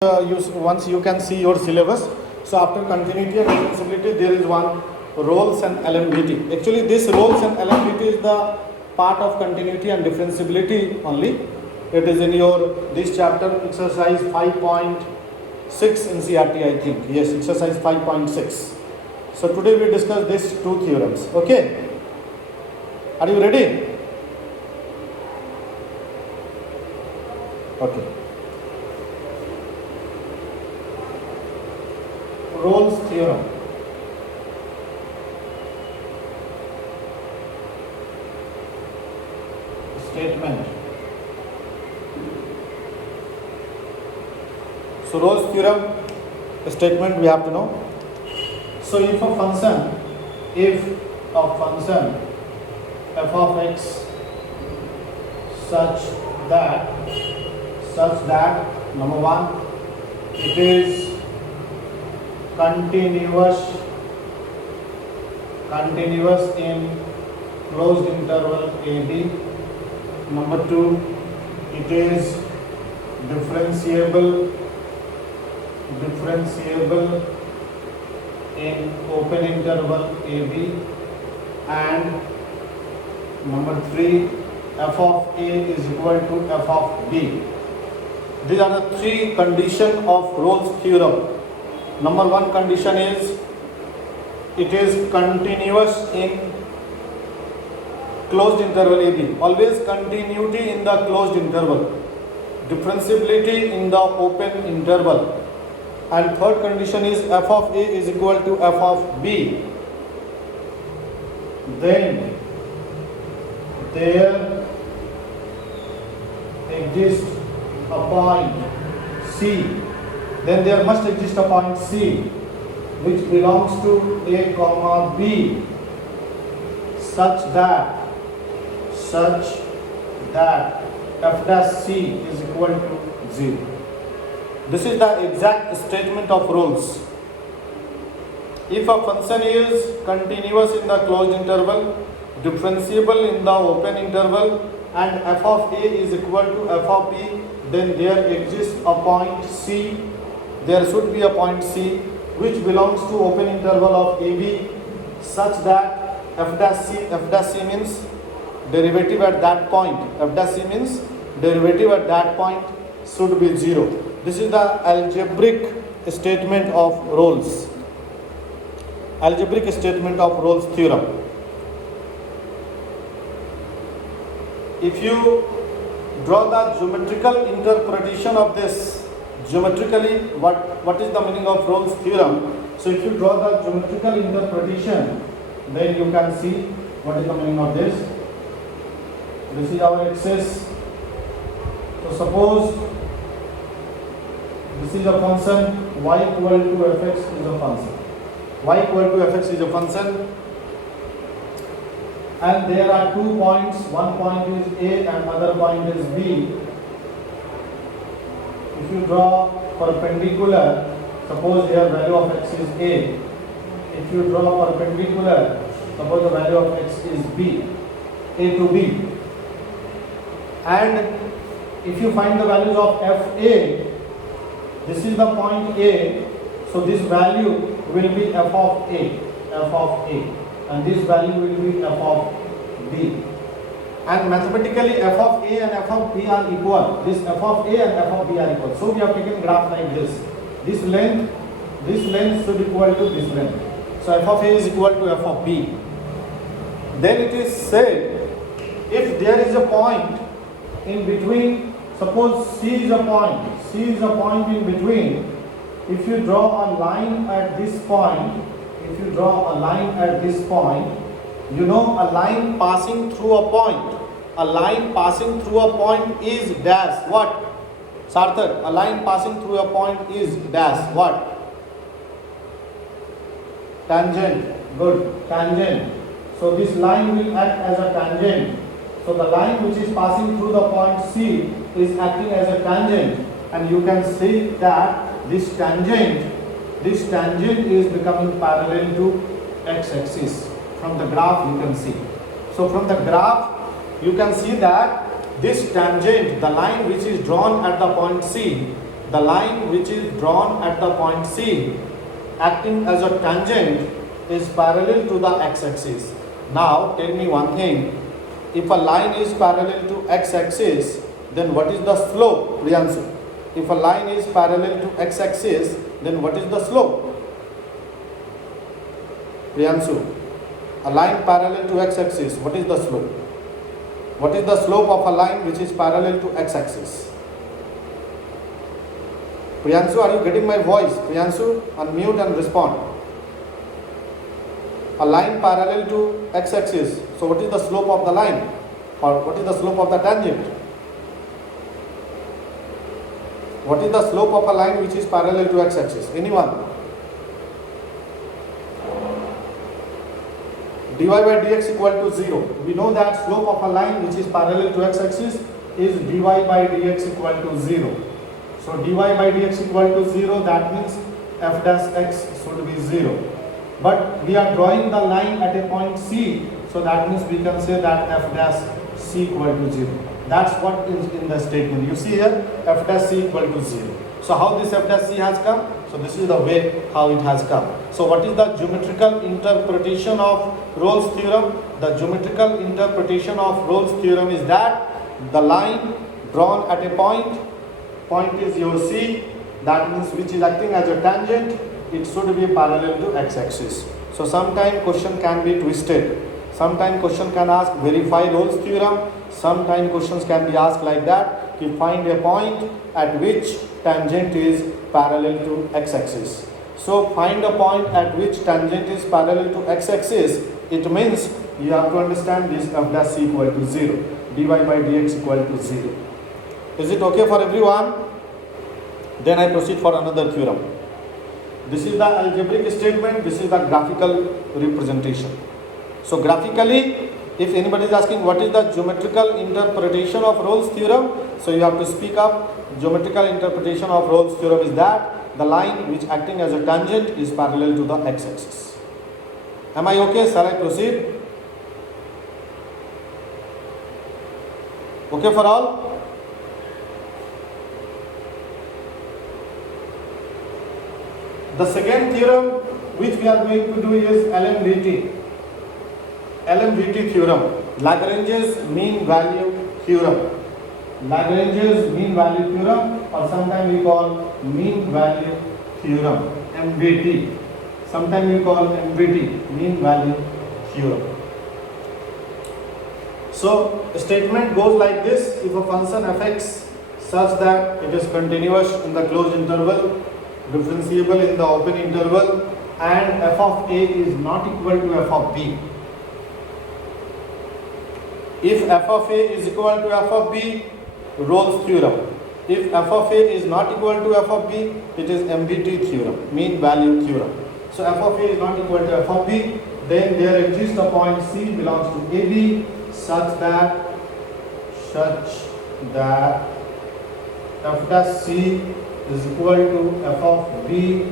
Once you can see your syllabus. So after continuity and differentiability, there is one roles and LMDT. Actually, this roles and LMDT is the part of continuity and differentiability only. It is in your this chapter, exercise 5.6 in CRT, I think. Yes, exercise 5.6. So today we discuss these two theorems. Okay, are you ready? Okay. Rolle's theorem. Statement. So Rolle's theorem statement we have to know. So if a function f of x such that number one, it is continuous in closed interval AB. Number two, it is differentiable in open interval AB. And number three, f of A is equal to f of B. These are the three conditions of Rolle's theorem. Number one condition is it is continuous in closed interval AB. Always continuity in the closed interval. Differentiability in the open interval. And third condition is f of A is equal to f of B. Then there exists a point C. Then there must exist a point C which belongs to A comma B such that f dash C is equal to 0. This is the exact statement of Rolle's. If a function is continuous in the closed interval, differentiable in the open interval, and f of A is equal to f of B, then there exists a point C. There should be a point C which belongs to open interval of AB such that f dash C means derivative at that point. F dash C means derivative at that point should be 0. This is the algebraic statement of Rolle's. Algebraic statement of Rolle's theorem. If you draw the geometrical interpretation of this, geometrically, what is the meaning of Rolle's theorem? So if you draw the geometrical interpretation, then you can see what is the meaning of this. This is our axis. So suppose this is a function y equal to fx is a function. Y equal to fx is a function. And there are 2 points. One point is A and other point is B. If you draw perpendicular, suppose here value of x is A. If you draw perpendicular, suppose the value of x is B, A to B. And if you find the values of FA, this is the point A, so this value will be f of A, and this value will be f of B. And mathematically f of A and f of B are equal. This f of A and f of B are equal. So we have taken graph like this. This length should equal to this length. So f of A is equal to f of B. Then it is said, if there is a point in between, suppose C is a point in between. If you draw a line at this point, you know a line passing through a point is dash what? Sarthak, a line passing through a point is dash what? Tangent. Good, tangent. So this line will act as a tangent. So the line which is passing through the point C is acting as a tangent, and you can see that this tangent is becoming parallel to x-axis. From the graph you can see. So from the graph you can see that this tangent, the line which is drawn at the point C, the line which is drawn at the point C acting as a tangent is parallel to the x-axis. Now tell me one thing, if a line is parallel to x-axis, then what is the slope, Priyanshu? If a line is parallel to x-axis, then what is the slope? Priyanshu, a line parallel to x-axis, what is the slope? What is the slope of a line which is parallel to x-axis? Priyanshu, are you getting my voice? Priyanshu, unmute and respond. A line parallel to x-axis, so what is the slope of the line? Or what is the slope of the tangent? What is the slope of a line which is parallel to x-axis? Anyone? dy by dx equal to 0. We know that slope of a line which is parallel to x-axis is dy by dx equal to 0. So dy by dx equal to 0, that means f dash x should be 0. But we are drawing the line at a point C, so that means we can say that f dash c equal to 0. That's what is in the statement. You see here, f dash c equal to 0. So how this f dash c has come? So this is the way how it has come. So what is the geometrical interpretation of Rolle's theorem? The geometrical interpretation of Rolle's theorem is that the line drawn at a point is your C, that means which is acting as a tangent, it should be parallel to x-axis. So sometime question can be twisted. Sometime question can ask verify Rolle's theorem. Sometime questions can be asked like that, to find a point at which tangent is parallel to x-axis. So find a point at which tangent is parallel to x-axis. It means you have to understand this f dash c equal to 0, dy by dx equal to 0. Is it okay for everyone? Then I proceed for another theorem. This is the algebraic statement, this is the graphical representation. So graphically, if anybody is asking what is the geometrical interpretation of Rolle's theorem, so you have to speak up. Geometrical interpretation of Rolle's theorem is that the line which acting as a tangent is parallel to the x-axis. Am I okay? Shall I proceed? Okay for all? The second theorem which we are going to do is LMVT theorem, Lagrange's mean value theorem. Lagrange's mean value theorem, or sometimes we call mean value theorem, MVT. Sometimes we call MVT, mean value theorem. So a statement goes like this: if a function fx such that it is continuous in the closed interval, differentiable in the open interval, and f of a is not equal to f of b. If f of a is equal to f of b, Rolle's theorem. If f of a is not equal to f of b, it is MVT theorem, mean value theorem. So f of a is not equal to f of b, then there exists a point C belongs to AB such that f dash c is equal to f of b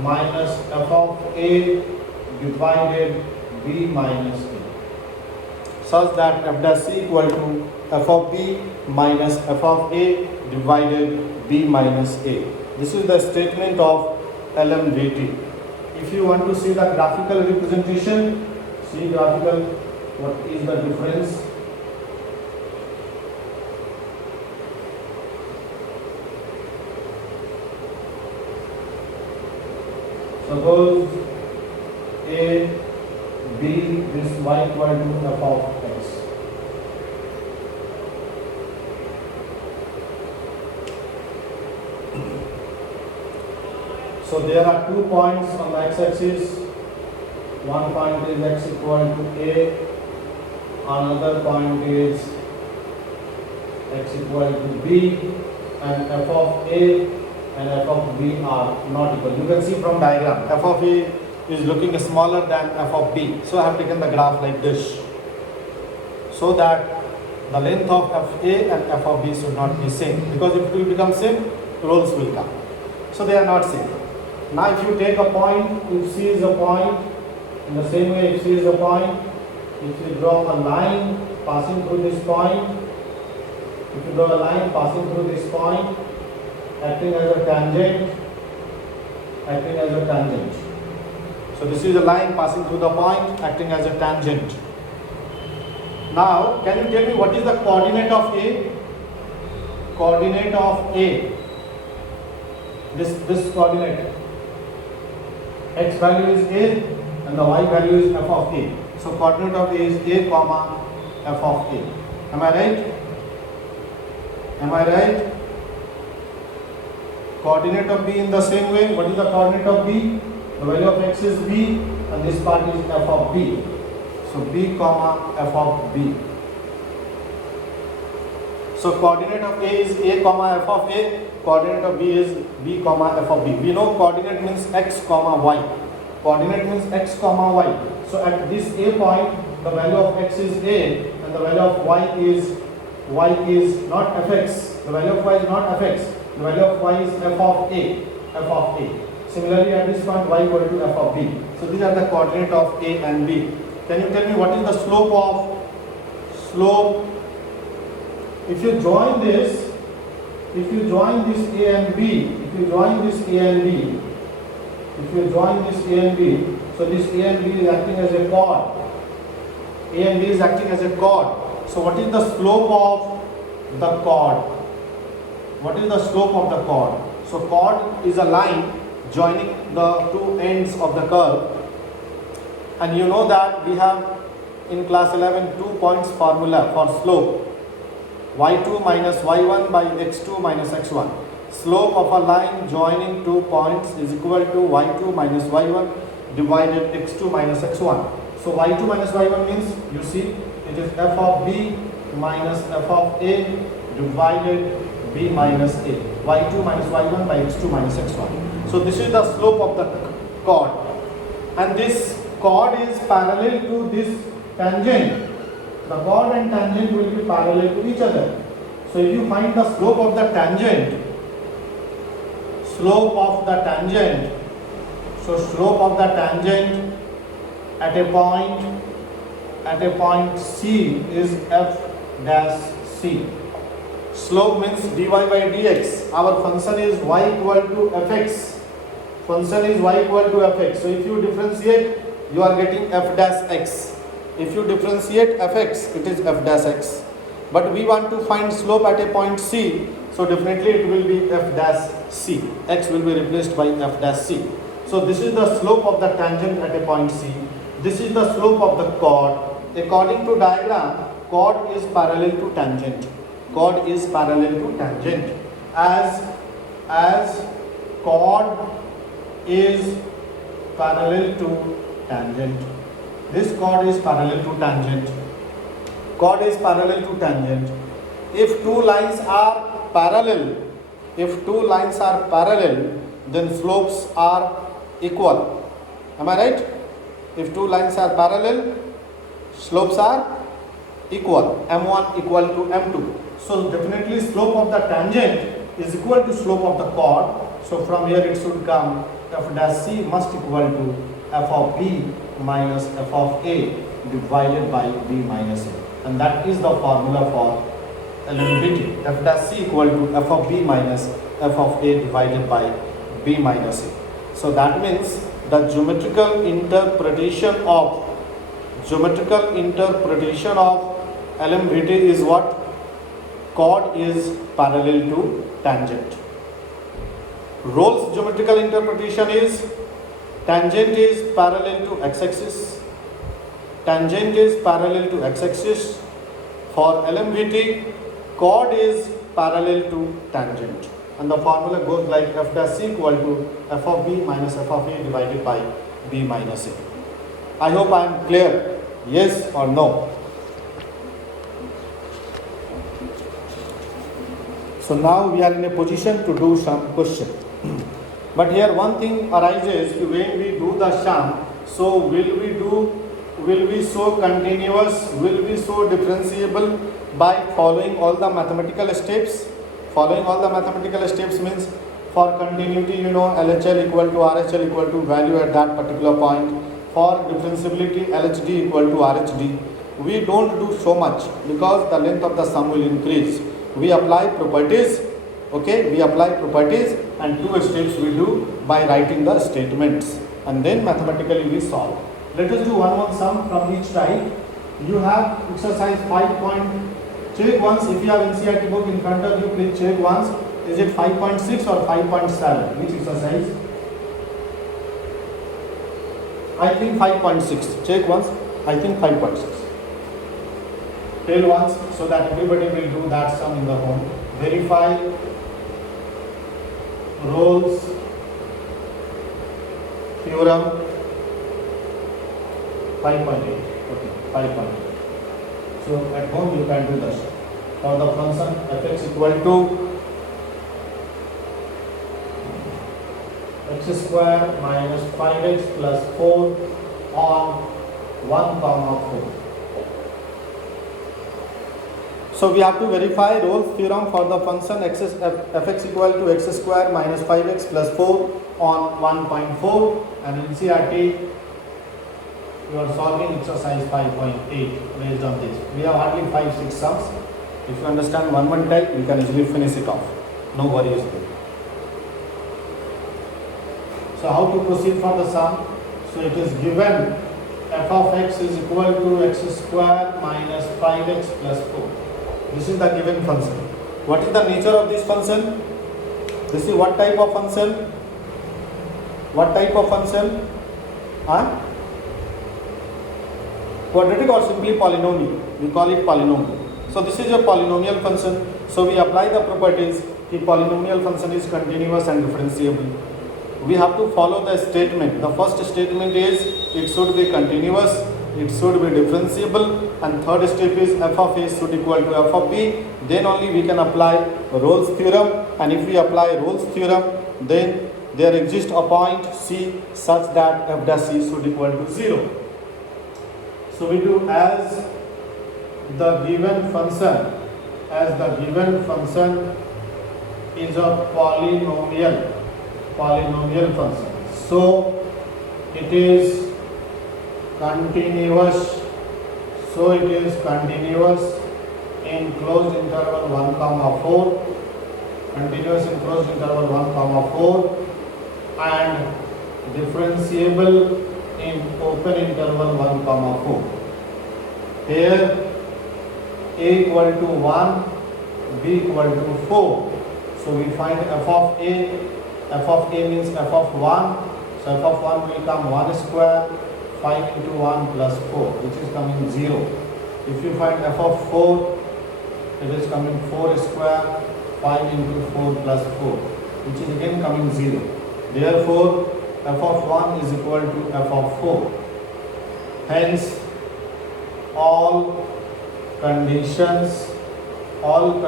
minus f of a divided b minus a, such that f dash c equal to f of b minus f of a divided b minus a. This is the statement of LMVT. If you want to see the graphical representation, see graphical, what is the difference? Suppose a, b, this y equal to f of x. So there are 2 points on the x-axis. One point is x equal to a, another point is x equal to b, and f of a and f of b are not equal. You can see from diagram, f of a is looking smaller than f of b. So I have taken the graph like this, so that the length of f a and f of b should not be same, because if it will become same, Rolle's will come. So they are not same. Now if you take a point, if C is a point, in the same way if C is a point, if you draw a line passing through this point, if you draw a line passing through this point, acting as a tangent, acting as a tangent. So this is a line passing through the point, acting as a tangent. Now, can you tell me what is the coordinate of A? Coordinate of A. This coordinate. X value is A and the Y value is f of A. So coordinate of A is A comma f of A. Am I right? Am I right? Coordinate of B in the same way. What is the coordinate of B? The value of X is B and this part is f of B. So B comma f of B. So coordinate of A is A comma f of A. Coordinate of B is B comma f of B. We know coordinate means X comma Y. Coordinate means X comma Y. So at this A point, the value of X is A and the value of Y is not fx. The value of Y is not fx. The value of Y is f of A. F of A. Similarly, at this point, Y equal to f of B. So these are the coordinate of A and B. Can you tell me what is the slope? If you join this A and B, so this A and B is acting as a chord. A and B is acting as a chord. So what is the slope of the chord? What is the slope of the chord? So chord is a line joining the two ends of the curve. And you know that we have in class 11 2 points formula for slope. y2 minus y1 by x2 minus x1. Slope of a line joining two points is equal to y2 minus y1 divided x2 minus x1. So y2 minus y1 means, you see, it is f of b minus f of a divided b minus a. y2 minus y1 by x2 minus x1. So this is the slope of the chord. And this chord is parallel to this tangent. The chord and tangent will be parallel to each other. So if you find the slope of the tangent, slope of the tangent at a point C is f dash C. Slope means dy by dx. Our function is y equal to fx. Function is y equal to fx. So if you differentiate, you are getting f dash x. If you differentiate fx, it is f dash x. But we want to find slope at a point C, so definitely it will be f dash C. X will be replaced by f dash C. So this is the slope of the tangent at a point C. This is the slope of the chord. According to diagram, chord is parallel to tangent. Chord is parallel to tangent. As chord is parallel to tangent. This chord is parallel to tangent. Chord is parallel to tangent. If two lines are parallel, then slopes are equal. Am I right? If two lines are parallel, slopes are equal. M1 equal to M2. So definitely slope of the tangent is equal to slope of the chord. So from here it should come f dash C must equal to f of B minus f of A divided by B minus A. And that is the formula for LMVT. F dash C equal to f of B minus f of A divided by B minus A. So that means the geometrical interpretation of LMVT is what? Chord is parallel to tangent. Rolle's geometrical interpretation is tangent is parallel to x-axis. Tangent is parallel to x-axis. For LMVT, chord is parallel to tangent. And the formula goes like f dash C equal to f of B minus f of A divided by B minus A. I hope I am clear. Yes or no? So now we are in a position to do some question. But here one thing arises, when we do the sum, so will we show continuous, will we show differentiable by following all the mathematical steps? Following all the mathematical steps means for continuity, you know, LHL equal to RHL equal to value at that particular point. For differentiability, LHD equal to RHD. We don't do so much because the length of the sum will increase. We apply properties Okay, we apply properties and two steps we do by writing the statements and then mathematically we solve. Let us do one more sum from each type. You have exercise 5 point. Check once if you have NCERT book in front of you, please check once. Is it 5.6 or 5.7? Which exercise? I think 5.6. Check once. I think 5.6. Tell once so that everybody will do that sum in the home. Verify Rolle's theorem 5.8. Okay, 5.8. So at home you can do this. For the function fx equal to x square minus 5x plus 4 on 1 comma 4. So we have to verify Rolle's theorem for the function fx equal to x square minus 5x plus 4 on 1.4, and in CRT you are solving exercise 5.8 based on this. We have hardly 5-6 sums. If you understand one type, we can easily finish it off. No worries there. So how to proceed for the sum? So it is given f of x is equal to x square minus 5x plus 4. This is the given function. What is the nature of this function? This is what type of function? What type of function? Quadratic or simply polynomial? We call it polynomial. So this is a polynomial function. So we apply the properties. The polynomial function is continuous and differentiable. We have to follow the statement. The first statement is it should be continuous, it should be differentiable, and third step is f of a should equal to f of b. Then only we can apply Rolle's theorem, and if we apply Rolle's theorem, then there exists a point C such that f dash c should equal to 0. So we do as the given function is a polynomial function. So it is continuous. In closed interval 1 comma 4. Continuous in closed interval 1 comma 4, and differentiable in open interval 1 comma 4. Here a equal to 1, b equal to 4. So we find f of a. F of a means f of 1. So f of 1 will come 1 square, 5 into 1 plus 4, which is coming 0. If you find f of 4, it is coming 4 square, 5 into 4 plus 4, which is again coming 0. Therefore, f of 1 is equal to f of 4. Hence, all conditions of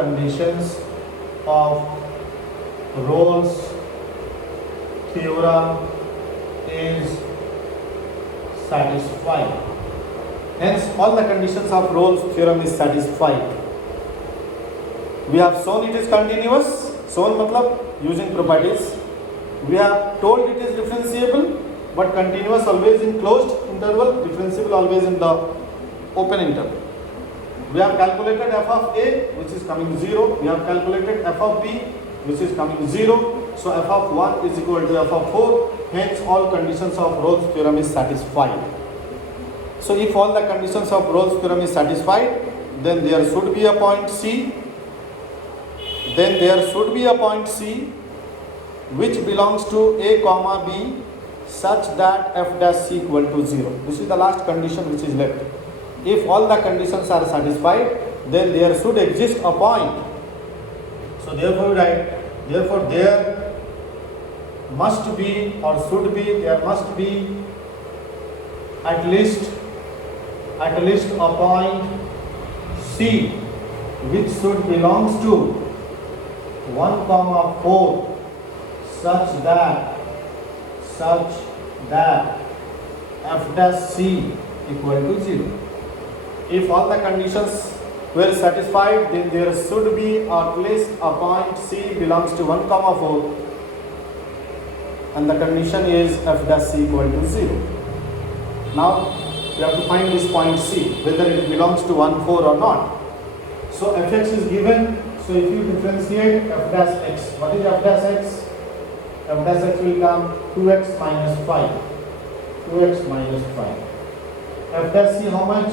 Rolle's theorem is satisfied. Hence, all the conditions of Rolle's theorem is satisfied. We have shown it is continuous. Shown matlab using properties. We have told it is differentiable, but continuous always in closed interval, differentiable always in the open interval. We have calculated f of a, which is coming 0. We have calculated f of b, which is coming 0. So f of 1 is equal to f of 4. Hence, all conditions of Rolle's theorem is satisfied. So if all the conditions of Rolle's theorem is satisfied, then there should be a point C. Which belongs to a comma b such that f dash c equal to 0. This is the last condition which is left. If all the conditions are satisfied, then there should exist a point. So therefore we write, therefore there must be or should be, there must be at least a point C which should belongs to 1 comma 4 such that f dash c equal to 0. If all the conditions were satisfied, then there should be at least a point C belongs to 1 comma 4, and the condition is f dash c equal to 0. Now we have to find this point C, whether it belongs to 1, 4 or not. So fx is given, So if you differentiate f dash x, what is f dash x? F dash x will come 2x minus 5. 2x minus 5. F dash c how much?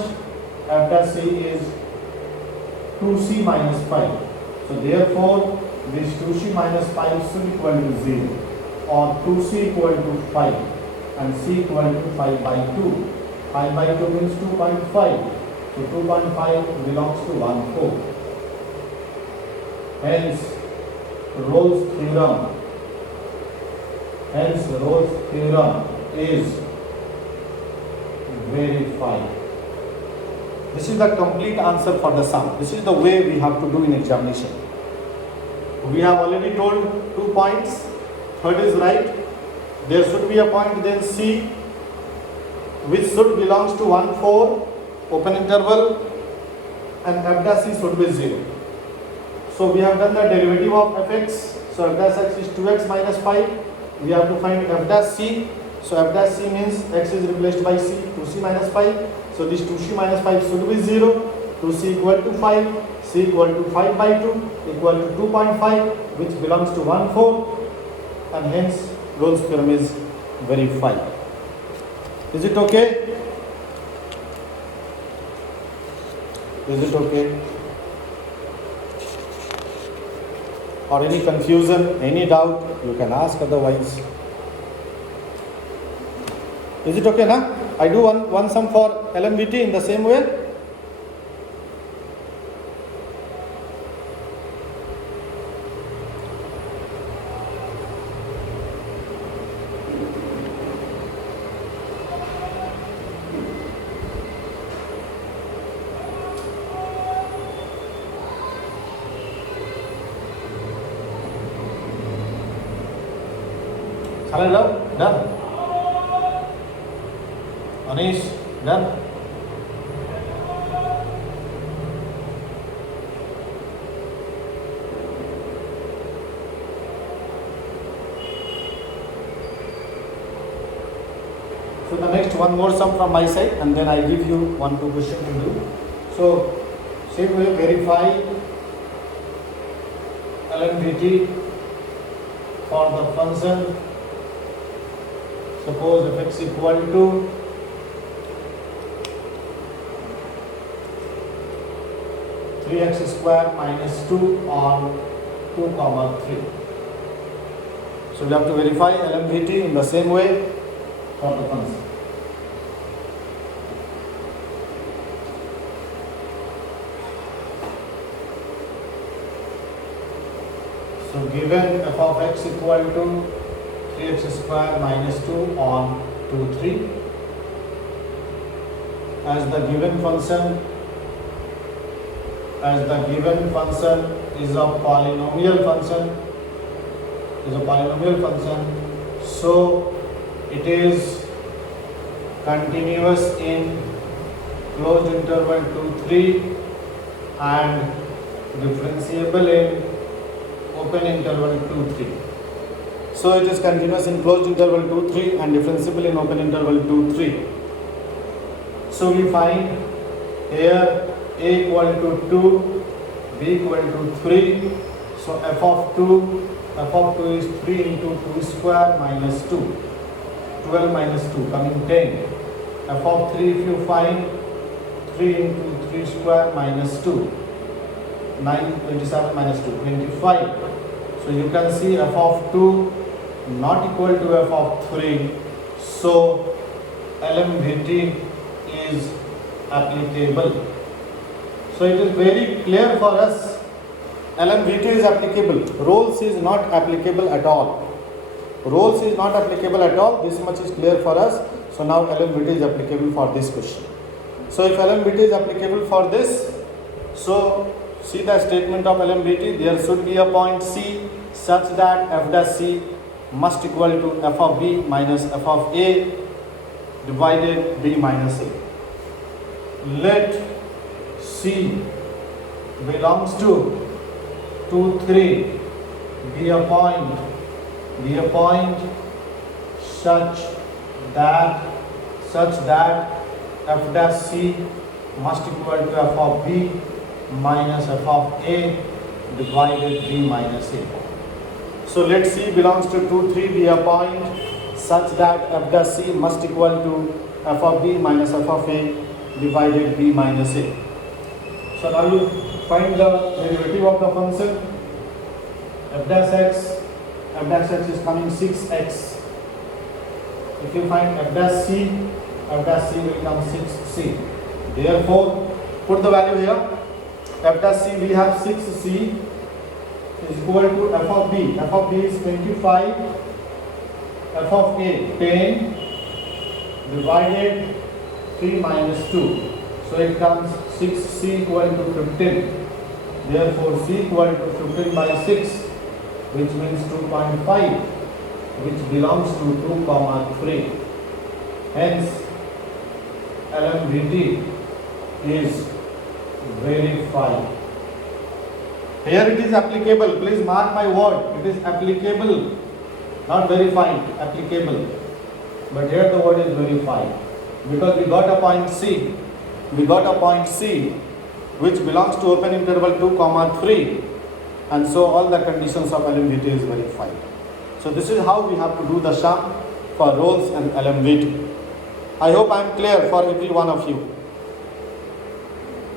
F dash c is 2c minus 5. So therefore, this 2c minus 5 should equal to 0, or 2c equal to 5 and c equal to 5 by 2. 5 by 2 means 2.5. So 2.5 belongs to 1/4. Hence, Rolle's theorem. Hence, Rolle's theorem is verified. This is the complete answer for the sum. This is the way we have to do in examination. We have already told 2 points. Third is right. There should be a point then C, which should belongs to 1/4 open interval, and f dash c should be 0. So we have done the derivative of fx. So f dash x is 2x minus 5. We have to find f dash c. So f dash c means x is replaced by c, 2c minus 5. So this 2c minus 5 should be 0. 2c equal to 5, c equal to 5 by 2 equal to 2.5, which belongs to 1/4, and hence Rolle's theorem is verified. Is it okay? Is it okay? Or any confusion, any doubt, you can ask, otherwise. Is it okay now? I do one sum for LMVT in the same way. Hello, done. Anish, done. So the next one more sum from my side, and then I give you 1-2 question to do. So same way, verify LMVT for the function. Suppose if x equal to 3x square minus 2 on 2 comma 3. So we have to verify LMVT in the same way for the function. So given f of x equal to 3x square minus 2 on 2, 3, as the given function is a polynomial function, so it is continuous in closed interval 2, 3 and differentiable in open interval 2, 3. So it is continuous in closed interval 2, 3 and differentiable in open interval 2, 3. So we find here a equal to 2, b equal to 3. So f of 2 is 3 into 2 square minus 2. 12 minus 2 coming 10. F of 3 if you find 3 into 3 square minus 2. 9, 27 minus 2, 25. So you can see f of 2 not equal to f of 3. So LMVT is applicable. So it is very clear for us. LMVT is applicable. Rolle's is not applicable at all. Rolle's is not applicable at all. This much is clear for us. So now LMVT is applicable for this question. So if LMVT is applicable for this, so see the statement of LMVT. There should be a point C such that f dash C must equal to f of b minus f of a divided b minus a. Let C belongs to 2, 3 be a point such that f dash C must equal to f of b minus f of a divided b minus a. So let C belongs to 2, 3 be a point such that f dash C must equal to f of b minus f of a divided b minus a. So now you find the derivative of the function f dash x is coming 6x. If you find f dash C will come 6c. Therefore, put the value here. F dash C, we have 6c is equal to f of b. F of b is 25, f of a 10 divided 3 minus 2. So it comes 6c equal to 15. Therefore, c equal to 15 by 6, which means 2.5, which belongs to 2 comma 3. Hence, LMVT is verified. Here it is applicable. Please mark my word. It is applicable, not verified. Applicable. But here the word is verified, because we got a point C. We got a point C, which belongs to open interval 2 comma 3, and so all the conditions of LMVT is verified. So this is how we have to do the sum for Rolls and LMVT. I hope I am clear for every one of you.